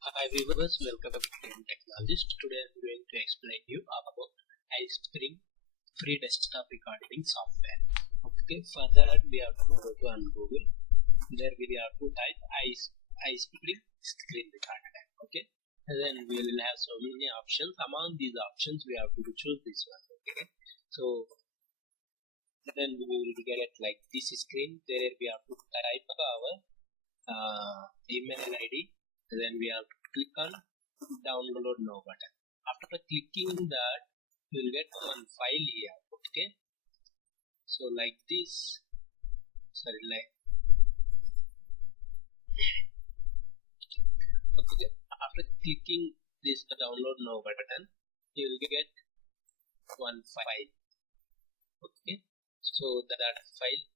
Hi viewers, welcome to Green Technologist. Today I'm going to explain you about iSpring free desktop recording software. Okay, for that we have to go to Google. There we have to type iSpring screen recorder. Okay, and then we will have so many options. Among these options we have to choose this one. Okay, so then we will get like this screen. There we have to type our email ID. Then we have to click on download now button. After clicking that, you will get one file here. Okay, so like this. Okay, after clicking this download now button, you will get one file. Okay, so that file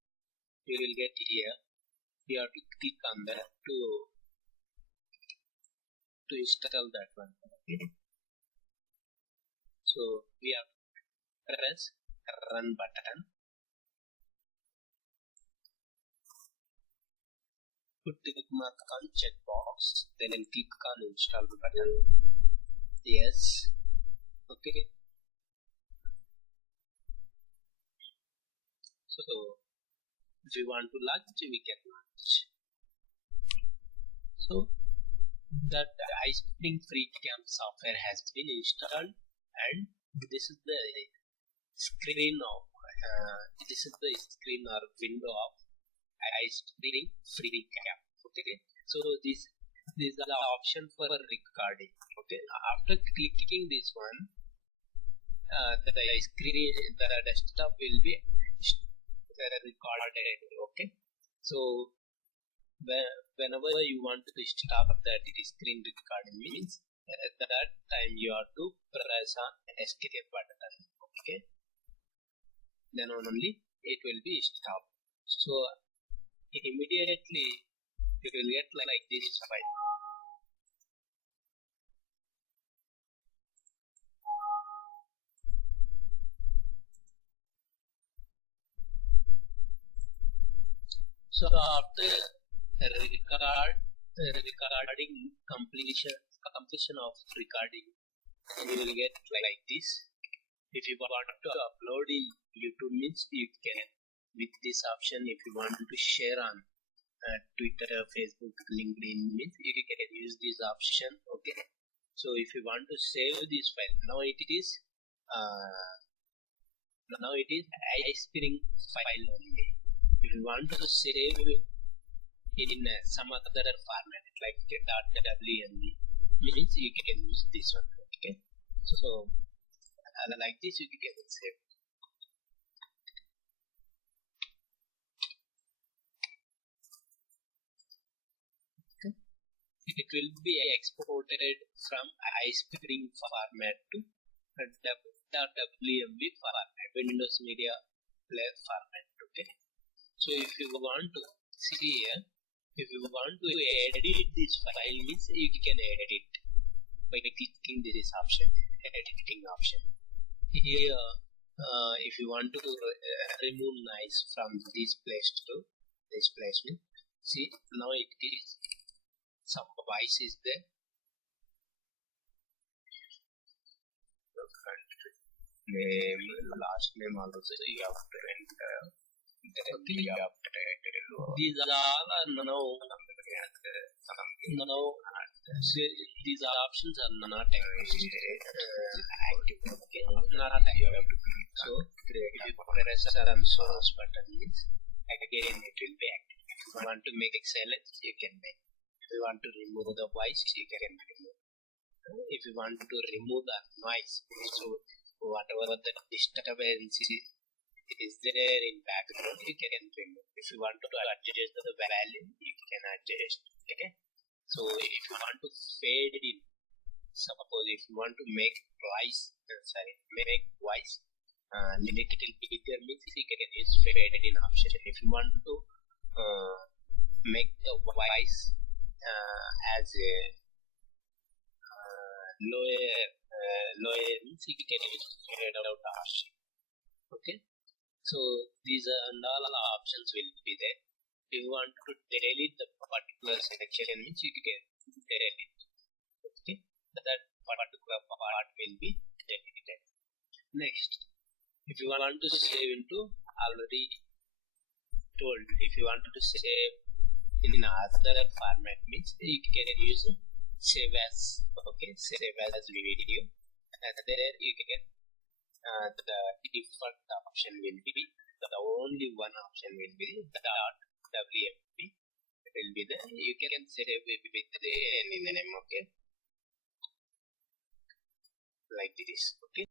you will get here. You have to click on that to install that one. Okay. So we have to press run button. Put the mark on checkbox, then click on install button. Yes. Okay. So if we want to launch, we can launch. So that iSpring FreeCam software has been installed, and this is the screen of screen or window of iSpring FreeCam. Okay, so this is the option for recording. Okay, after clicking this one, the desktop will be recorded. Okay, so whenever you want to stop that screen recording means at that time you have to press on escape button. Okay, then only it will be stopped. So immediately you will get like this file. So after recording completion of recording, you will get like this. If you want to upload in YouTube means you can with this option. If you want to share on Twitter, Facebook, LinkedIn means you can use this option. Okay, so if you want to save this file, now it is iSpring file only. If you want to save in some other format like .wmv means you can use this one. Okay, so like this you can save. Okay. It will be exported from iSpring format to .wmv format, Windows Media Player format. Okay, so if you want to see here, if you want to edit this file means you can edit it by clicking this option, editing option. Here if you want to remove noise from this place to this placement, see now it is some voice is there. Name, last name also you have to enter. These are now these options are not active. Not active. So if you press on source button means again it will be active. If you want to make it silent, you can make. If you want to remove the voice, you can remove. If you want to remove the noise, so whatever the disturbance is there in background, you can remove. If you want to adjust the value, you can adjust. Okay, so if you want to fade it in, suppose if you want to make voice little bigger means you can use fade in option. If you want to make the voice as a lower means you can use fade out option. Okay, so these are all options will be there. If you want to delete the particular section means you can delete it. particular part will be deleted. Next, if you want to save into, already told, if you want to save in other format, means you can use save as, okay, save as video, and there you can the default option will be, the only one option will be .wfp will be there. You can save with any name, okay, like this, okay.